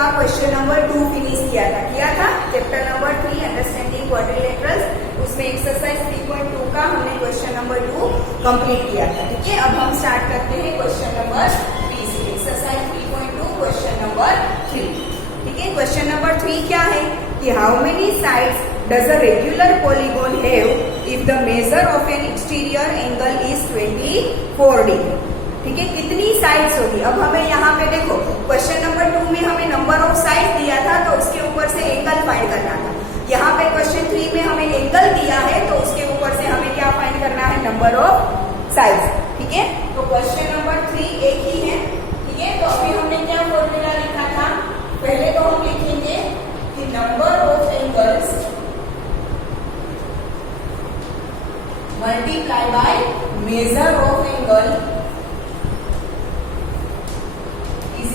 का question number 2 finish किया था चैप्टर नंबर 3 अंडरस्टैंडिंग क्वाड्रिलेटरल्स। उसमें एक्सरसाइज 3.2 का हमने क्वेश्चन नंबर 2 कंप्लीट किया था। ठीक है, अब हम स्टार्ट करते हैं क्वेश्चन नंबर 3 से। Exercise 3.2 question number 3। ठीक है, क्वेश्चन नंबर 3 क्या है कि how many sides does a regular polygon have if the measure of N exterior angle is 24 degree. ठीक है, कितनी साइड्स होगी। अब हमें यहाँ पे देखो क्वेश्चन नंबर 2 में हमें नंबर ऑफ साइड्स दिया था, तो उसके ऊपर से एंगल फाइंड करना था। यहाँ पे क्वेश्चन 3 में हमें एंगल दिया है, तो उसके ऊपर से हमें क्या फाइंड करना है, नंबर ऑफ साइड्स। ठीक है, तो क्वेश्चन नंबर 3 एक ही है। ठीक है, तो अभी हमने क्या फॉर्मूला लिखा था, पहले तो हम लिखेंगे कि number of angles multiply by measure of angle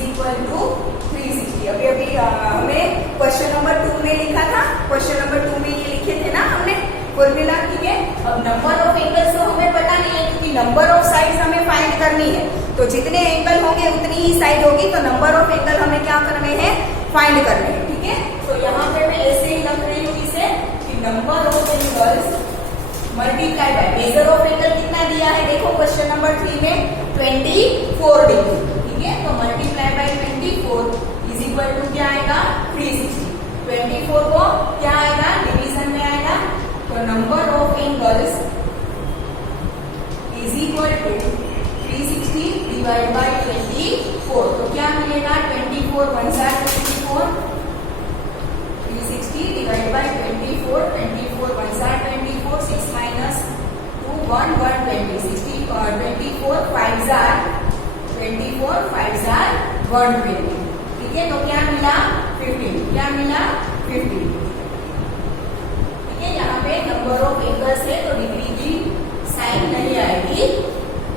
equal to 360। अभी हमें क्वेश्चन नंबर 2 में लिखा था, क्वेश्चन नंबर 2 में ये लिखे थे ना हमने फॉर्मूला। ठीक है, अब नंबर ऑफ एंगल्स तो हमें पता नहीं है, क्योंकि नंबर ऑफ साइड्स हमें फाइंड करनी है। तो जितने एंगल होंगे उतनी ही साइड होगी, तो नंबर ऑफ एंगल हमें क्या करने हैं, फाइंड करने हैं। ठीक है, तो यहाँ पे मैं ऐसे ही लग रही हूँ इसे कि number of angles multiply by measure of angle कितना दिया है, देखो क्वेश्चन नंबर 3 में 24 डिग्री। ठीक है, तो multiply by 24 is equal to क्या आएगा, 360। 24 को क्या आएगा, डिवीजन में आएगा, तो number of angles is equal to 360 divide by 24। तो क्या मिलेगा, 24 1 24, 360 डिवाइड बाय 24, 24 1 24, 6 माइनस 2 1 120, 24 5 24 5 120। ठीक है, तो क्या मिला, 15। क्या मिला, 15। ठीक है, यहाँ पे नंबर ऑफ एंगल्स है, तो डिग्री की साइन नहीं आएगी,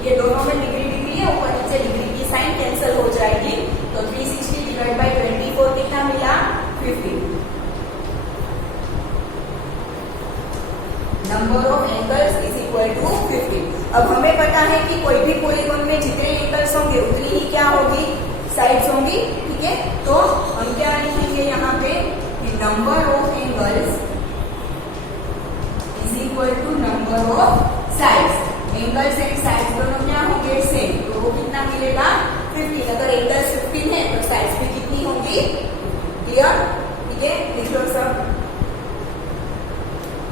ये दोनों में डिग्री है, ऊपर नीचे डिग्री की साइन कैंसिल हो जाएगी। तो 360 डिवाइड बाय 24 कितना मिला, 15। Number of angles is equal to 15। अब हमें पता है कि कोई भी पॉलीगॉन में जितने एंगल्स होंगे उतनी ही क्या होगी, साइड्स होंगी। ठीक है, तो हम क्या लिखेंगे यहाँ पे कि number of angles is equal to number of sides. Angles and sides दोनों क्या होंगे, सेम, तो वो कितना मिलेगा, 15। अगर एंगल्स 15 है तो साइड्स भी कितनी होंगी, क्लियर। ठीक है, लिख लो सब।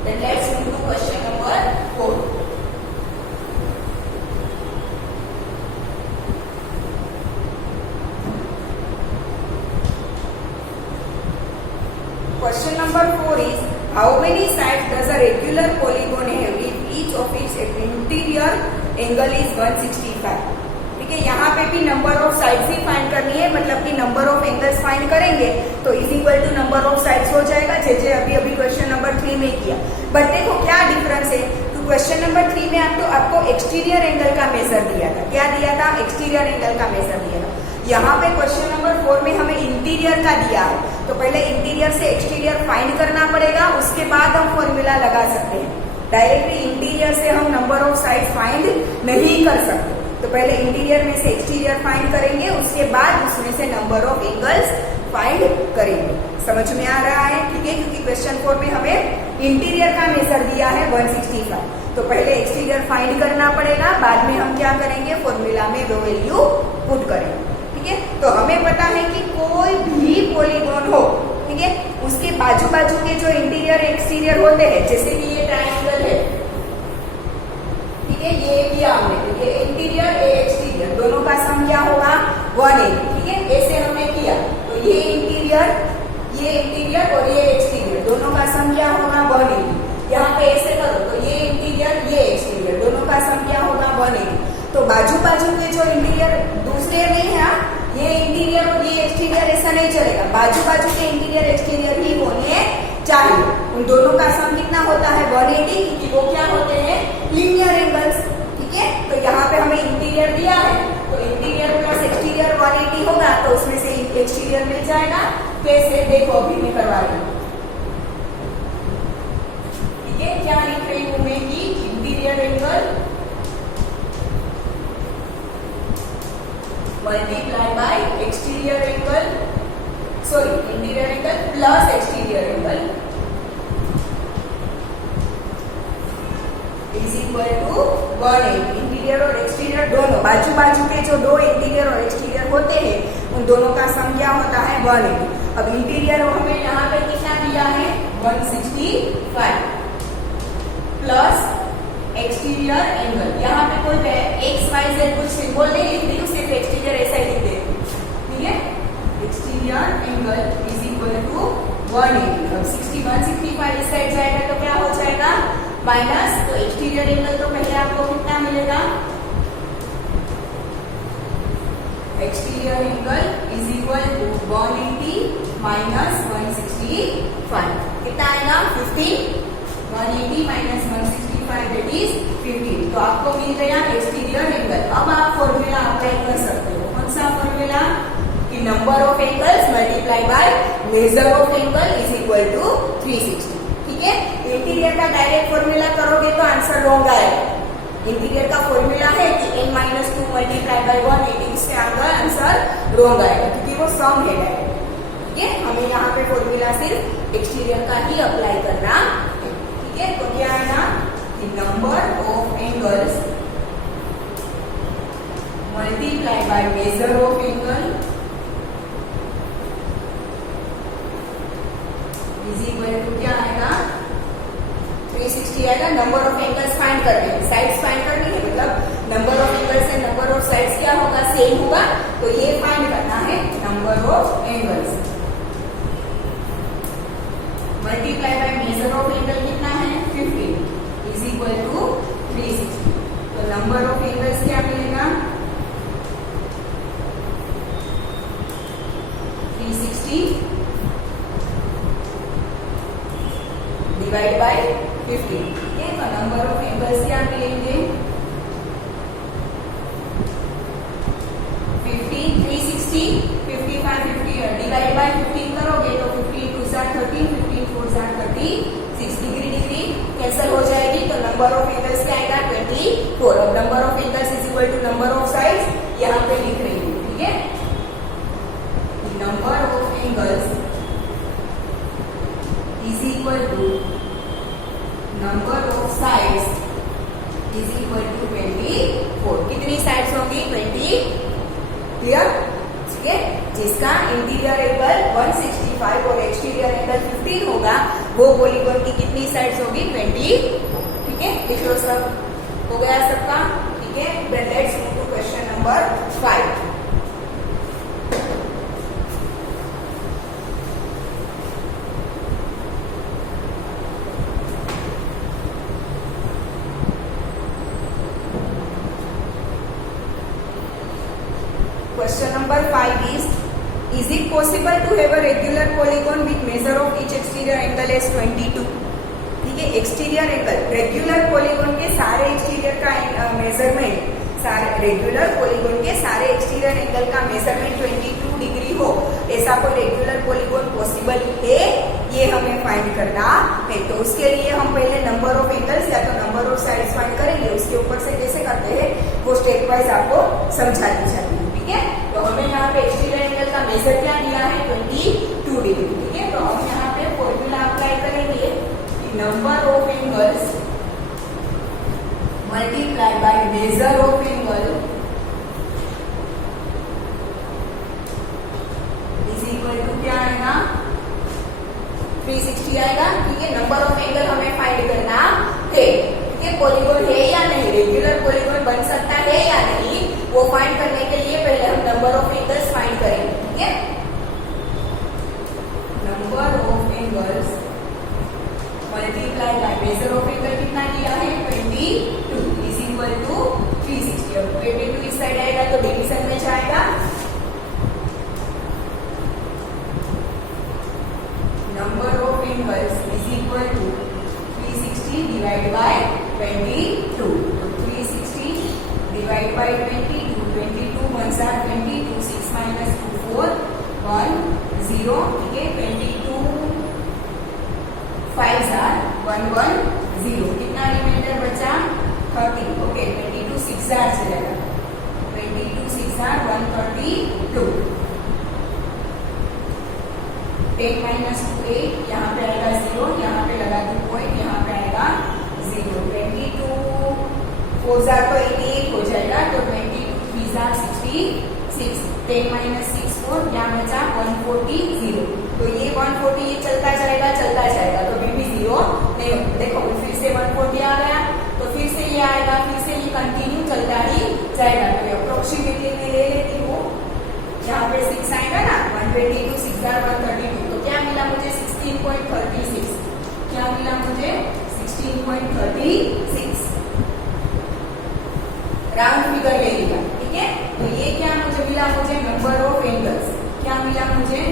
Then let's move to question number 4. Question number 4 is how many sides does a regular polygon have if each of its interior angle is 165? ठीक है, यहाँ पे भी number of sides he find करनी है, मतलब कि नंबर ऑफ एंगल्स फाइंड करेंगे तो is equal to number of sides हो जाएगा, जैसे अभी क्वेश्चन नंबर 3 में किया। बट देखो क्या डिफरेंस है, तो क्वेश्चन नंबर 3 में आपको एक्सटीरियर एंगल का मेजर दिया था। क्या दिया था, एक्सटीरियर एंगल का मेजर दिया था। यहाँ पे क्वेश्चन नंबर 4 में हमें इंटीरियर का दिया है, तो पहले इंटीरियर से एक्सटीरियर फाइंड करना पड़ेगा, उसके बाद हम फॉर्मूला लगा सकते हैं। डायरेक्टली इंटीरियर से हम नंबर ऑफ साइड्स फाइंड नहीं कर सकते, तो पहले इंटीरियर में से एक्सटीरियर फाइंड करेंगे, उसके बाद उसमें से नंबर ऑफ एंगल्स फाइंड करेंगे। समझ में आ रहा है। ठीक है, क्योंकि क्वेश्चन 4 में हमें इंटीरियर का मेजर दिया है 165, तो पहले एक्सटीरियर फाइंड करना पड़ेगा, बाद में हम क्या करेंगे, फॉर्मूला में वो वैल्यू पुट करेंगे। ठीक है, तो हमें पता है कि कोई भी पॉलीगॉन हो, ठीक है, उसके बाजू बाजू के जो इंटीरियर एक्सटीरियर होते हैं, जैसे कि ये ट्राइंगल है, ठीक है, ये किया हमने, ये इंटीरियर ये एक्सटीरियर दोनों का सम क्या होगा, 180। ठीक है, ऐसे हमने किया, तो ये इंटीरियर और ये एक्सटीरियर दोनों का सम क्या होगा, 180। यहाँ पे ऐसे करो तो ये इंटीरियर ये एक्सटीरियर दोनों का सम क्या होगा, 180। तो बाजू बाजू के जो इंटीरियर दूसरे नहीं है, ये इंटीरियर और ये एक्सटीरियर ऐसा नहीं चलेगा, बाजू बाजू के इंटीरियर एक्सटीरियर ही होने चाहिए। उन दोनों का सम कितना होता है, 180, क्योंकि वो क्या होते हैं, लीनियर एंगल्स। ठीक है, तो यहाँ पे हमें इंटीरियर दिया है, तो इंटीरियर प्लस एक्सटीरियर 180 होगा, तो उसमें से एक्सटीरियर मिल जाएगा। कैसे, देखो अभी मैं करवा रही हूँ। ठीक है, क्या लिख रही हूँ मैं कि interior angle multiply by exterior angle sorry interior angle plus exterior angle is equal to 180। Interior और एक्सटीरियर दोनों बाजू बाजू के जो दो इंटीरियर और एक्सटीरियर होते हैं उन दोनों का सम क्या होता है 180। अब इंटीरियर हमें यहाँ पे कितना दिया है 165 प्लस एक्सटीरियर एंगल। यहाँ पे कोई एक्स वाई जेड कुछ सिंबल नहीं लिख रही हूँ, सिर्फ एक्सटीरियर ऐसा ही लिख देती हूँ, ठीक है। Exterior angle is equal to 180। अब 165 इस साइड जाएगा तो क्या हो जाएगा माइनस, तो एक्सटीरियर एंगल तो पहले आपको कितना मिलेगा, exterior angle is equal to 180 minus 165 कितना आएगा 15। 180 माइनस 165 दैट इज 15। तो आपको मिल गया एक्सटीरियर एंगल। अब आप फॉर्मूला अप्लाई कर सकते हो। कौन सा फॉर्मूला कि number of angles multiply by measure of angle is equal to 360, ठीक है। इंटीरियर का डायरेक्ट फॉर्मूला करोगे तो आंसर रॉन्ग आएगा। इंटीरियर का फॉर्मूला है कि n-2 मल्टीप्लाई बाय 180, इससे आपका आंसर रॉन्ग आएगा क्योंकि वो सम है डायरेक्ट, ठीक है। हमें यहाँ पे फॉर्मूला सिर्फ एक्सटीरियर का ही अप्लाई करना है, ठीक है। तो क्या आएगा कि number of angles multiply by measure of angle is equal to क्या आएगा 360 आएगा। नंबर ऑफ एंगल्स फाइंड करने हैं, साइड्स फाइंड करनी है, मतलब नंबर ऑफ एंगल्स से नंबर ऑफ साइड्स क्या होगा सेम होगा, तो ये फाइंड करना है number of angles multiply by measure of angle कितना है 15 इज इक्वल टू 360। तो नंबर ऑफ एंगल्स क्या मिलेगा 360 डिवाइड बाय 15, ठीक है। तो नंबर ऑफ एंगल्स क्या मिलेंगे 50, 360, 55, 50 डिवाइड बाय 15 करोगे तो 50 2 सा 30, 15 4 सा 36 डिग्री कैंसिल हो जाएगी। तो नंबर ऑफ एंगल्स क्या आएगा 24। अब number of angles is equal to number of sides यहाँ पे लिख रही हूँ, ठीक है। Number of angles is equal to number of sides is equal to 24। कितनी साइड्स होंगी 20, क्लियर, ठीक है। जिसका इंटीरियर एंगल 165 और एक्सटीरियर एंगल 15 होगा वो पॉलीगॉन की कितनी साइड्स होगी 20, ठीक है। लिख लो सब, हो गया सबका, ठीक है। Then let's move to question number 5। Question number 5 is it possible to have a regular polygon with measure of each exterior angle as 22? ठीक है, एक्सटीरियर एंगल रेगुलर पॉलीगॉन के सारे एक्सटीरियर का मेजरमेंट, सारे रेगुलर पॉलीगॉन के सारे exterior angle का measurement 22 degree हो, ऐसा कोई रेगुलर पॉलीगॉन पॉसिबल है, ये हमें फाइंड करना है। तो उसके लिए हम पहले नंबर ऑफ एंगल्स या तो नंबर ऑफ साइड्स फाइंड करेंगे, उसके ऊपर से कैसे करते हैं वो स्टेप वाइज आपको समझा दी जाती है, ठीक है। तो हमें यहाँ पे एक्सटीरियर एंगल का मेजर क्या दिया है 22 डिग्री, ठीक है। तो हम यहाँ पे फॉर्मूला अप्लाई करेंगे कि number of angles multiply by measure of angle is equal to क्या आएगा 360 आएगा, ठीक है। नंबर ऑफ एंगल हमें फाइंड करना है, ठीक है। पॉलीगॉन है या नहीं, रेगुलर पॉलीगॉन बन सकता है या नहीं, वो फाइंड करने के लिए पहले हम नंबर ऑफ एंगल्स फाइंड करेंगे, ठीक है। Number of angles multiply by measure of angle कितना दिया है 22 इज इक्वल टू 360। अब 22 इस साइड आएगा तो डिवीजन में जाएगा, number of angles is equal to 360 divide by 22। 360 divide by 22, 22 1 सा 22, 6 माइनस 2 4 1 0, ठीक है। 22 5 सा 1 1 0, कितना रिमाइंडर बचा 30, ओके। 22 6 सा चलेगा, 22 6 सा 132, 10 माइनस 2 8, यहाँ पे आएगा 0, यहाँ पे लगा दूं पॉइंट, यहाँ पे आएगा 0। 22 4 जार तो 88 हो जाएगा, तो 22 3 जार 66। 10 माइनस 6 4, यहाँ बचा 140 0। तो ये 140 ये चलता जाएगा, तो भी 0 नहीं हो। देखो फिर से 140 आ गया, तो फिर से ये आएगा, फिर से ये कंटिन्यू चलता ही जाएगा। तो अप्रोक्सीमेटली मैं ले लेती हूँ, यहाँ पे 6 आएगा ना, 122 6 जार 132, तो क्या मिला मुझे 16.36। क्या मिला मुझे 16.36, राउंड फिगर ले लिया, ठीक है। तो ये क्या मुझे मिला, मुझे नंबर ऑफ एंगल्स। क्या मिला मुझे,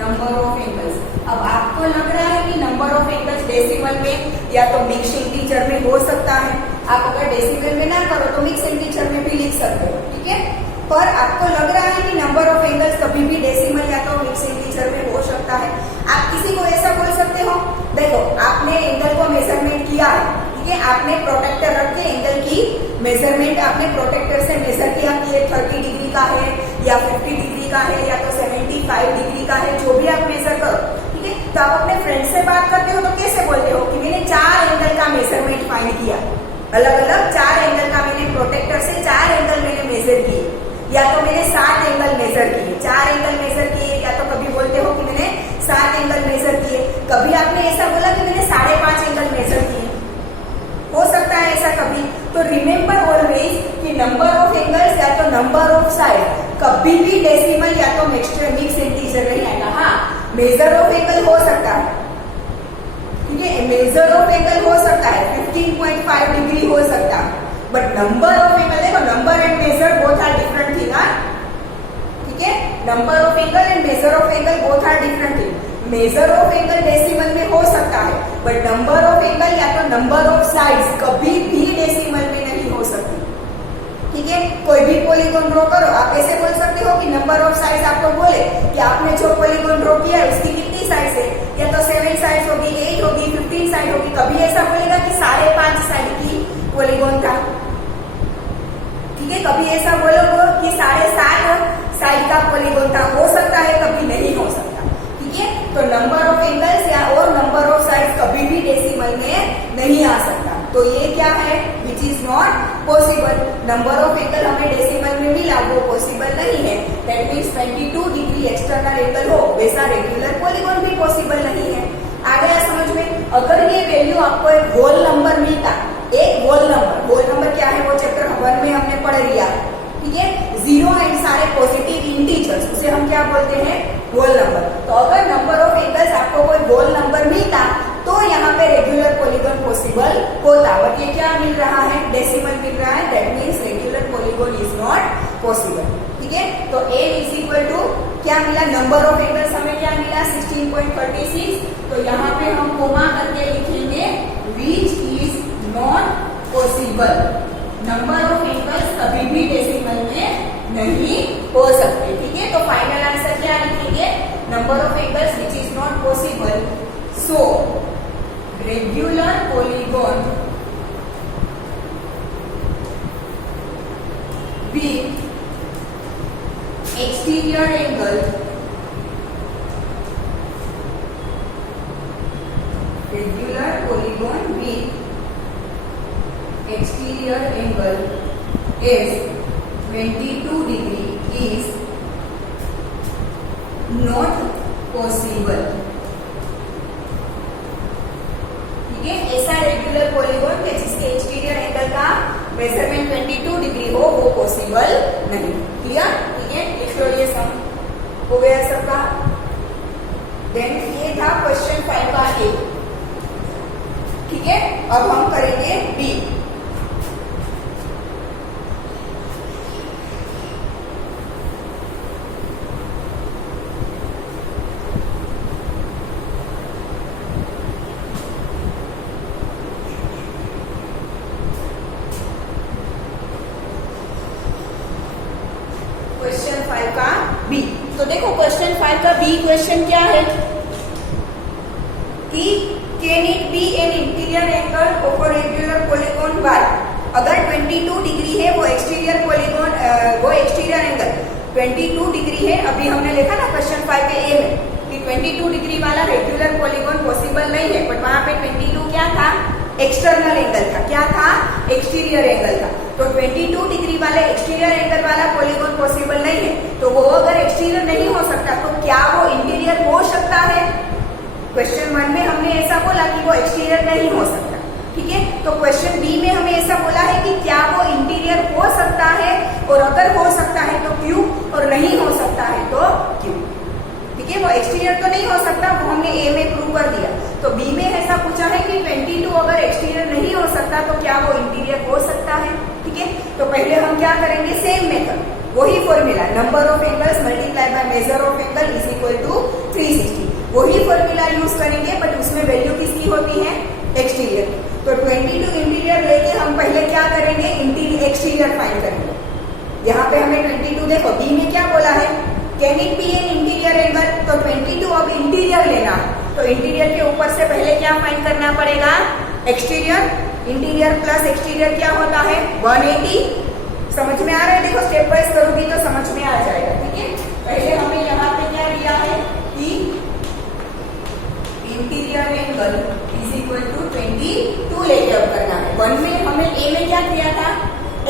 नंबर ऑफ एंगल्स। अब आपको लग रहा है कि नंबर ऑफ एंगल्स डेसिमल में या तो मिक्स इंटीजर में हो सकता है। आप अगर डेसिमल में ना करो तो मिक्स इंटीजर में भी लिख सकते हो, ठीक है। पर आपको लग रहा है कि नंबर ऑफ एंगल्स कभी भी डेसिमल या तो मिक्स इंटीजर में हो सकता है। आप किसी को ऐसा बोल सकते हो, देखो आपने एंगल को मेजरमेंट किया है, ठीक है, आपने प्रोटेक्टर रख के एंगल की मेजरमेंट आपने प्रोटेक्टर से मेजर किया कि ये 30 डिग्री का है या 50 डिग्री का है या तो 75 डिग्री का है, जो भी आप मेजर करो, ठीक है। तो आप अपने फ्रेंड से बात करते हो तो कैसे बोलते हो कि मैंने 4 एंगल का मेजरमेंट फाइंड किया, अलग अलग 4 एंगल का मैंने प्रोटेक्टर से 4 एंगल मैंने मेजर किए, या तो मैंने 7 एंगल मेजर किए, 4 एंगल मेजर किए, या तो कभी बोलते हो कि मैंने 7 एंगल मेजर किए। कभी आपने ऐसा बोला कि मैंने 5.5 एंगल मेजर किए, हो सकता है ऐसा कभी। तो रिमेंबर ऑलवेज कि नंबर ऑफ एंगल्स या तो नंबर ऑफ साइड कभी भी डेसिमल या तो मिक्स इंटीजर नहीं आएगा। हाँ, मेजर ऑफ एंगल हो सकता है, ठीक है, मेजर ऑफ एंगल हो सकता है, 15.5 डिग्री हो सकता है, बट नंबर ऑफ एंगल, देखो number and measure both are different thing, ठीक है। Number of angle and measure of angle both are different thing. Measure of angle decimal में हो सकता है, बट नंबर ऑफ एंगल या तो नंबर ऑफ साइड्स कभी भी डेसिमल में नहीं हो सकती, ठीक है। कोई भी पॉलीगॉन ड्रॉ करो, आप ऐसे बोल सकते हो कि नंबर ऑफ साइड्स आपको बोले कि आपने जो पॉलीगॉन ड्रॉ किया है उसकी कितनी साइड्स है, या तो 7 साइड्स होगी, 8 होगी, 15 साइड होगी। कभी ऐसा बोलेगा कि 5.5 साइड की पॉलीगॉन था, ठीक है। कभी ऐसा बोलोगे कि 7.5 साइड का पॉलीगॉन था, हो सकता है, कभी नहीं हो सकता, ठीक है। तो नंबर ऑफ एंगल्स या और नंबर ऑफ साइड्स कभी भी डेसिमल में नहीं आ सकता। तो ये क्या है, which is not possible. Number of angle हमें डेसिमल में मिला, वो पॉसिबल नहीं है। That means 22 degree external angle हो वैसा रेगुलर पॉलीगॉन भी पॉसिबल नहीं है। आ गया समझ में। अगर ये वैल्यू आपको एक होल नंबर मिलता, एक होल नंबर क्या है वो चैप्टर 1 में हमने पढ़ लिया, ठीक है। 0 एंड सारे पॉजिटिव इंटीजर्स, उसे हम क्या बोलते हैं, होल नंबर। तो अगर नंबर ऑफ एंगल्स आपको कोई होल नंबर मिलता तो यहाँ पे रेगुलर पॉलीगॉन पॉसिबल होता, बट ये क्या मिल रहा है, डेसिमल मिल रहा है। That means regular polygon is not possible, ठीक है। तो a इज इक्वल टू क्या मिला, नंबर ऑफ एंगल्स हमें क्या मिला 16.36। तो यहाँ पे हम कोमा करके लिखेंगे which is not possible. Number of angles कभी भी डेसिमल में नहीं हो सकते, ठीक है। तो फाइनल आंसर क्या लिखेंगे, number of angles which is not possible. So regular polygon with exterior angle regular polygon with exterior angle is 22 degree is not possible, ठीक है। ऐसा रेगुलर पॉलीगॉन के जिसके एक्सटीरियर एंगल का मेजरमेंट 22 डिग्री हो वो पॉसिबल नहीं। क्लियर, ठीक है। लिख लो, ये सम हो गया सबका। देन ये था क्वेश्चन 5 का ए, ठीक है। अब हम करेंगे बी। क्वेश्चन 5 का बी। तो देखो क्वेश्चन 5 का बी क्वेश्चन क्या है कि can it be an interior angle of a regular polygon by. अगर 22 डिग्री है वो एक्सटीरियर पॉलीगॉन, वो एक्सटीरियर एंगल 22 डिग्री है। अभी हमने लिखा ना क्वेश्चन 5 के ए में कि 22 डिग्री वाला रेगुलर पॉलीगॉन पॉसिबल नहीं है, बट वहां पे 22 क्या था, एक्सटर्नल एंगल था। क्या था, एक्सटीरियर एंगल था। तो 22 डिग्री वाले एक्सटीरियर एंगल वाला पॉलीगॉन पॉसिबल नहीं है, तो वो अगर एक्सटीरियर नहीं हो सकता तो क्या वो इंटीरियर हो सकता है? क्वेश्चन 1 में हमने ऐसा बोला कि वो एक्सटीरियर नहीं हो सकता, ठीक है। तो क्वेश्चन बी में हमें ऐसा बोला है कि क्या वो इंटीरियर हो सकता है, और अगर हो सकता है तो क्यों, और नहीं हो सकता है तो क्यों, ठीक है। वो एक्सटीरियर तो नहीं हो सकता, वो हमने ए में प्रूव कर दिया। तो बी में ऐसा पूछा है कि 22 अगर एक्सटीरियर नहीं हो सकता तो क्या वो इंटीरियर हो सकता है, ठीक है। तो पहले हम क्या करेंगे, सेम मेथड, वही formula, number of angles multiply by measure of angle is equal to 360, वही फॉर्मूला यूज करेंगे, बट उसमें वैल्यू किसकी होती है, एक्सटीरियर। तो 22 इंटीरियर लेके हम पहले क्या करेंगे, एक्सटीरियर फाइंड करेंगे। यहाँ पे हमें 22 देखो, बी में क्या बोला है, can it be an interior angle, तो 22 अब इंटीरियर लेना है, तो इंटीरियर के ऊपर से पहले क्या फाइंड करना पड़ेगा, एक्सटीरियर। इंटीरियर प्लस एक्सटीरियर क्या होता है, 180। समझ में आ रहा है, देखो स्टेप वाइज करोगी तो समझ में आ जाएगा, ठीक है। पहले हमें यहाँ पे क्या दिया है कि interior angle is equal to 22 लेके अब करना है। 1 में हमने ए में क्या किया था,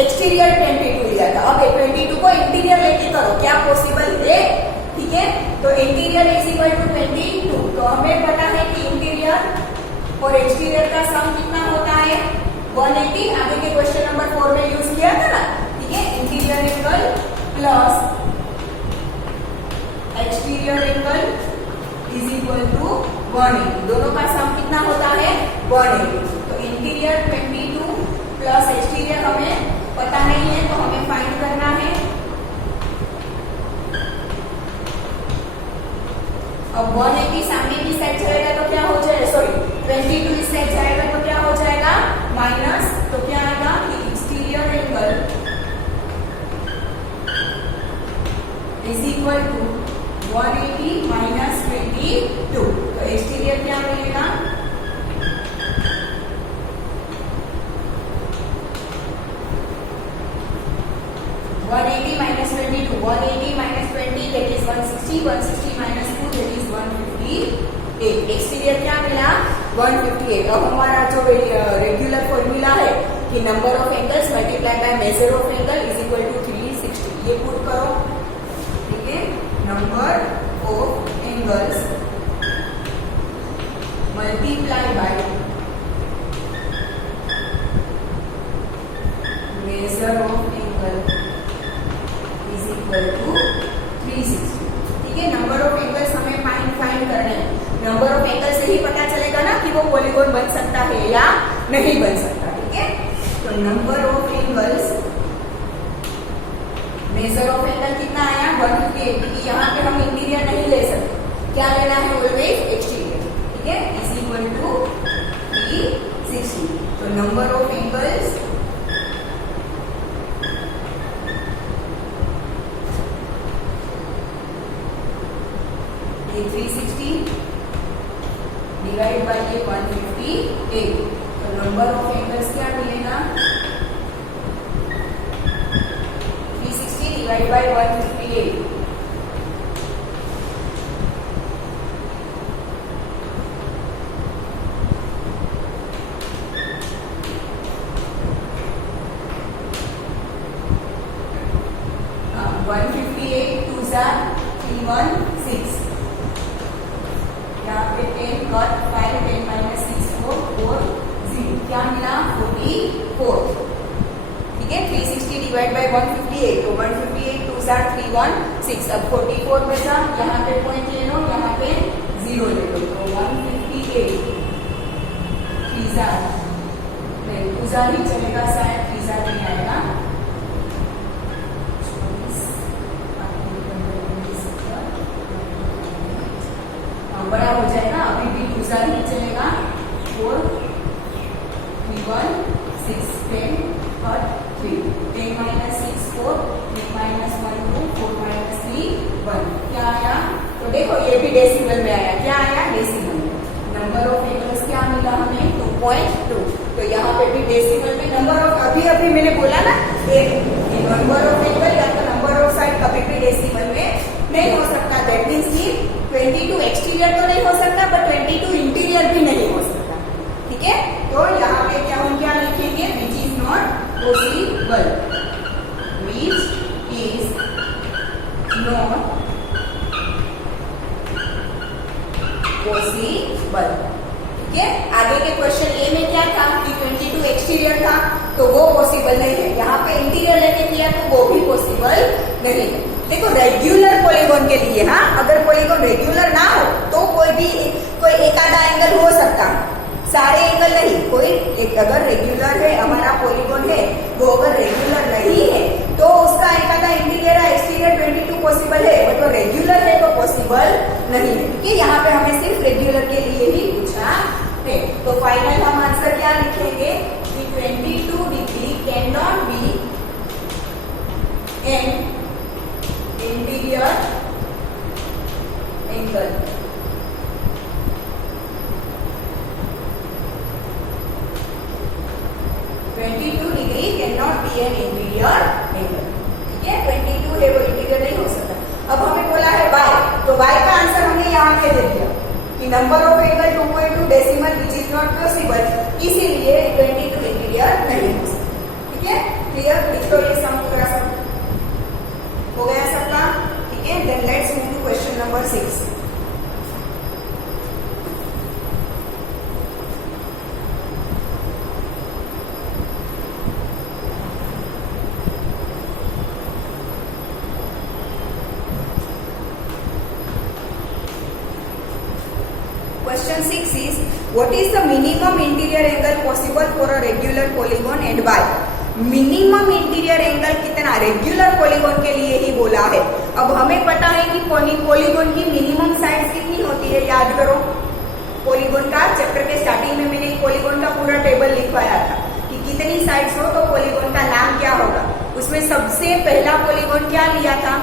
एक्सटीरियर 22 लिया था, अब 22 को इंटीरियर लेके करो, क्या पॉसिबल है, ठीक है। तो इंटीरियर इज इक्वल टू 22, तो हमें पता है कि इंटीरियर और एक्सटीरियर का सम कितना होता है, 180। आगे के क्वेश्चन नंबर 4 में यूज किया था ना, ठीक है। Interior angle plus exterior angle is equal to 180, दोनों का सम कितना होता है, 180। तो इंटीरियर 22 प्लस एक्सटीरियर हमें पता नहीं है, तो हमें फाइंड करना है। अब 180 सामने की साइड जाएगा तो क्या हो जाएगा, सॉरी 22 इस साइड जाएगा तो क्या हो जाएगा, माइनस, तो क्या आएगा कि exterior angle is equal to 180 minus 22, तो एक्सटीरियर क्या मिलेगा, minus 22, 180 minus 20 that is 160, 160 minus 2 that is 158, exterior क्या मिला, 158। अब हमारा जो रेगुलर फॉर्मूला है कि number of angles multiply by measure of angle is equal to 360, ये पुट करो, ठीक है। Number of angles multiply by measure of angle equal to 360, ठीक है। नंबर ऑफ एंगल्स हमें फाइंड करने हैं, नंबर ऑफ एंगल से ही पता चलेगा ना कि वो पॉलीगॉन बन सकता है या नहीं बन सकता, ठीक है। तो number of angles, major of angle कितना आया, 158, क्योंकि यहाँ पे हम इंटीरियर नहीं ले सकते, क्या लेना है, ऑलवेज एक्सटीरियर, ठीक है, इज इक्वल टू 360। तो नंबर ऑफ एंगल्स ये 360 डिवाइड बाय ये 158, तो नंबर ऑफ एंगल्स क्या मिलेगा, 360 डिवाइड बाय 158, हाँ 158 2 316, यहाँ पे 10 कट 5 10 माइनस 6 4 4 0, क्या मिला 44, ठीक है। 360 डिवाइड बाय 158, तो 158 2 316, अब 44 में जा, यहाँ पे पॉइंट ले लो, यहाँ पे 0 ले लो, तो 158 नहीं 2 ही चलेगा, शायद 3 नहीं आएगा, बड़ा हो जाएगा, अभी भी 2 ही चलेगा, 4 3 1 6 10 और 3 10 माइनस 6 4 3 माइनस 1 2 4 माइनस 3 1, क्या आया, तो देखो ये भी डेसिमल में आया, क्या आया, डेसिमल में। नंबर ऑफ एंगल्स क्या मिला हमें, 2.2, तो यहाँ पे भी डेसिमल में नंबर ऑफ, अभी मैंने बोला ना नंबर ऑफ एंगल या तो नंबर ऑफ साइड कभी भी डेसिमल में नहीं हो सकता, दैट मीन्स की 22 एक्सटीरियर नॉट पॉसिबल। ठीक है, आगे के क्वेश्चन ए में क्या था कि 22 एक्सटीरियर था तो वो पॉसिबल नहीं है। यहाँ पे इंटीरियर लेके किया तो वो भी पॉसिबल नहीं है। देखो रेगुलर पॉलीगॉन के लिए, हाँ, अगर पॉलीगॉन रेगुलर ना हो तो कोई एक आधा एंगल हो सकता है, सारे एंगल नहीं। कोई एक अगर रेगुलर है, हमारा पॉलीगॉन है, वो अगर रेगुलर नहीं है तो उसका एक आधा इंटीरियर या एक्सटीरियर 22 पॉसिबल है, बट वो रेगुलर है तो पॉसिबल नहीं है। ठीक है, यहाँ पे हमें सिर्फ रेगुलर के लिए ही पूछा है। तो फाइनल हम आंसर क्या लिखेंगे कि 22 degree can not be an interior angle. 22 degree can not be an interior angle. ठीक है, 22 है वो इंटीरियर नहीं हो सकता। अब हमें बोला है y, तो y का आंसर हमने यहाँ पे दे दिया कि number of angle 2.2 decimal which is not possible, इसीलिए 22 इंटीरियर नहीं हो सकता। ठीक है, क्लियर? लिख लो ये सम पूरा सम हो गया सबका। ठीक है, then let's move to question number 6। Question 6 is what is the minimum interior angle possible for a regular polygon and why? Minimum interior angle कितना रेगुलर पॉलीगॉन के लिए ही बोला है। अब हमें पता है कि पॉलीगॉन की मिनिमम साइज कितनी होती है, याद करो। पॉलीगॉन का चैप्टर के स्टार्टिंग में मैंने पॉलीगॉन का पूरा टेबल लिखवाया था कि कितनी साइड्स हो तो पॉलीगॉन का नाम क्या होगा। उसमें सबसे पहला पॉलीगॉन क्या लिया था,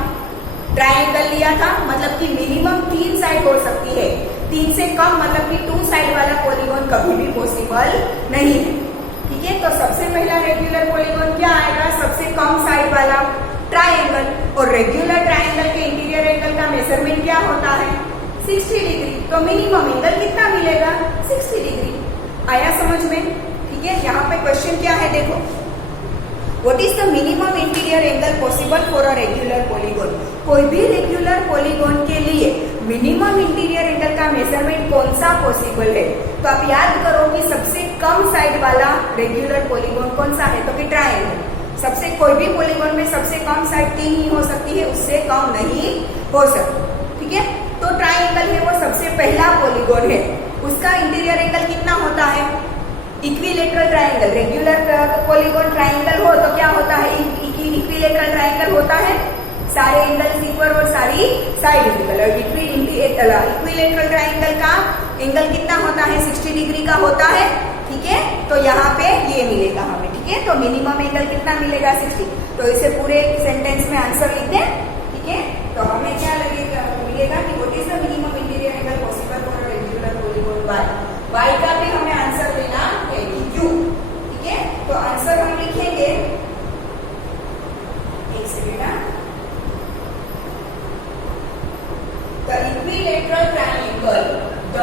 ट्राइंगल लिया था, मतलब कि मिनिमम 3 साइड हो सकती है। 3 से कम मतलब कि 2 साइड वाला पॉलीगॉन कभी भी पॉसिबल नहीं है। ठीक है, तो सबसे पहला रेगुलर पॉलीगॉन क्या आएगा, सबसे कम साइड वाला ट्राइंगल। और रेगुलर ट्राइंगल के इंटीरियर एंगल का मेजरमेंट क्या होता है 60 डिग्री। तो मिनिमम एंगल कितना मिलेगा 60 डिग्री। आया समझ में? ठीक है, यहाँ पे क्वेश्चन क्या है देखो, What is the minimum interior angle possible for a regular polygon? कोई भी रेगुलर पॉलीगॉन के लिए मिनिमम इंटीरियर एंगल का मेजरमेंट कौन सा पॉसिबल है। तो आप याद करो कि सबसे कम साइड वाला रेगुलर पॉलीगॉन कौन सा है, तो कि ट्रायंगल। सबसे कोई भी पॉलीगॉन में सबसे कम साइड 3 ही हो सकती है, उससे कम नहीं हो सकती। ठीक है, तो ट्रायंगल है वो सबसे पहला पॉलीगॉन है। उसका इंटीरियर एंगल कितना होता है, equilateral triangle. Regular polygon triangle हो तो क्या होता है, इक्विलेटरल ट्रायंगल होता है, सारे एंगल्स इक्वल और सारी साइड इक्वल। इक्विलेटरल ट्रायंगल का एंगल कितना होता है 60 डिग्री का होता है। ठीक है, तो यहाँ पे ये मिलेगा हमें। ठीक है, तो मिनिमम एंगल कितना मिलेगा 60। तो इसे पूरे सेंटेंस में आंसर लिख दें। ठीक है, तो हमें क्या लगेगा मिलेगा कि what is the minimum interior angle possible for a regular polygon y का भी हमें आंसर देना है कि क्यू। ठीक है, तो आंसर हम लिखेंगे, एक second, the equilateral triangle, the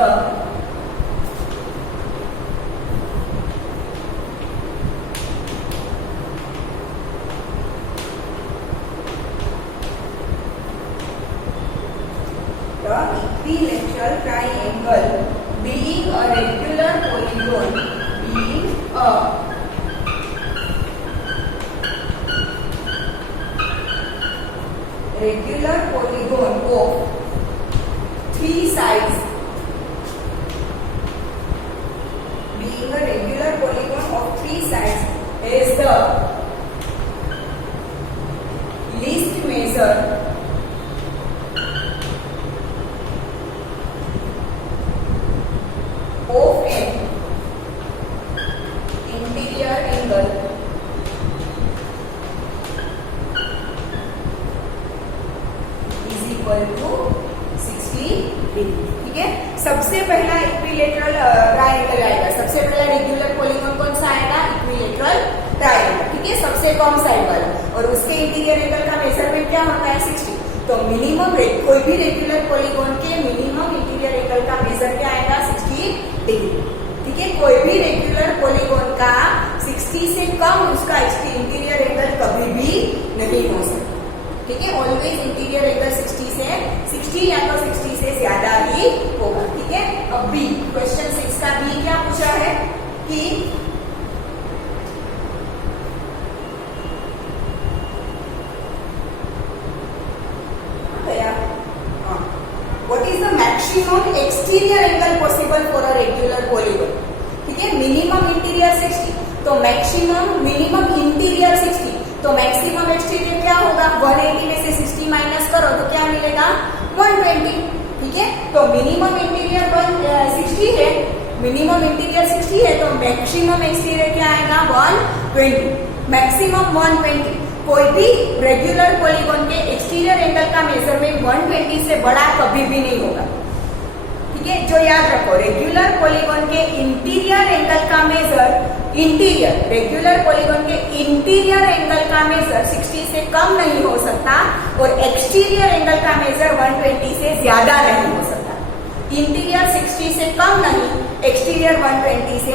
equilateral triangle being a regular polygon, being a regular polygon of 3 sides, being a regular polygon of 3 sides is the least measure of an interior angle is equal to 60 degree. ठीक है, सबसे पहला equilateral triangle आएगा। सबसे पहला regular polygon कौन सा आएगा, इक्विलेटरल ट्रायंगल। ठीक है, सबसे कम साइड वाला, और उसके इंटीरियर एंगल का मेजरमेंट क्या होता है 60। तो मिनिमम कोई भी रेगुलर पॉलीगॉन के मिनिमम इंटीरियर एंगल का मेजर क्या आएगा 60 डिग्री। ठीक है, कोई भी रेगुलर पॉलीगॉन का 60 से कम उसका इंटीरियर एंगल कभी भी नहीं हो सकता। ठीक है, ऑलवेज इंटीरियर एंगल 60 से 60 या तो 60 से ज्यादा ही होगा। ठीक है, अब बी क्वेश्चन 6 का बी क्या पूछा है कि what is the maximum exterior angle possible for a regular polygon. ठीक है, मिनिमम इंटीरियर 60 तो मैक्सिमम मिनिमम इंटीरियर 60 तो मैक्सिमम एक्सटीरियर क्या होगा, 180 में से 60 माइनस करो तो क्या मिलेगा 120। ठीक है, तो मिनिमम इंटीरियर 60 है, मिनिमम इंटीरियर 60 है तो मैक्सिमम एक्सटीरियर क्या आएगा 120, मैक्सिमम 120। कोई भी रेगुलर पॉलीगॉन के एक्सटीरियर एंगल का मेजरमेंट 120 से बड़ा कभी भी नहीं होगा। ठीक है, जो याद रखो रेगुलर पॉलीगॉन के इंटीरियर एंगल का मेजर इंटीरियर रेगुलर पॉलीगॉन के इंटीरियर एंगल का मेजर 60 से कम नहीं हो सकता और एक्सटीरियर एंगल का मेजर 120 से ज्यादा नहीं हो सकता। इंटीरियर 60 से कम नहीं, एक्सटीरियर 120 से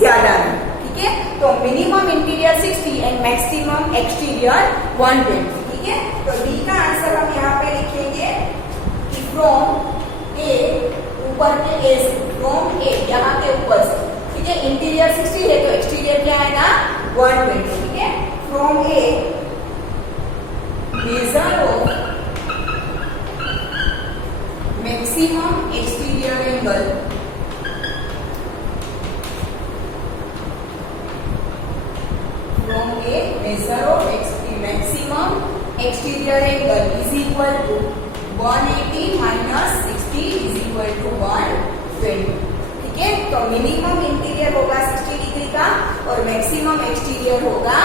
ज्यादा नहीं। ठीक है, तो minimum interior 60 and maximum exterior 120। ठीक है, तो डी का आंसर हम यहाँ पे लिखेंगे कि फ्रॉम ए, ऊपर के ए से, फ्रॉम ए यहाँ के ऊपर से। ठीक है, इंटीरियर 60 है तो एक्सटीरियर क्या आएगा 120। ठीक है, from a measure of maximum exterior angle from a measure of maximum exterior angle is equal to 180 minus 60 is equal to 120। ठीक है, तो मिनिमम इंटीरियर होगा 60 डिग्री का और मैक्सिमम एक्सटीरियर होगा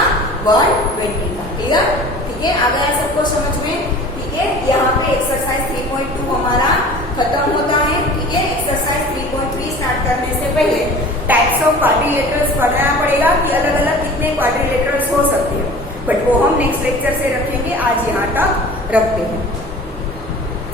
120 का। क्लियर? ठीक है, आ गया सबको समझ में। ठीक है, यहाँ पे एक्सरसाइज 3.2 हमारा खत्म होता है। ठीक है, एक्सरसाइज 3.3 स्टार्ट करने से पहले टाइप्स ऑफ क्वाड्रिलेटरल्स पढ़ना पड़ेगा कि अलग अलग कितने क्वाड्रिलेटरल्स हो सकते हैं, बट वो हम नेक्स्ट लेक्चर से रखेंगे, आज यहाँ तक रखते हैं।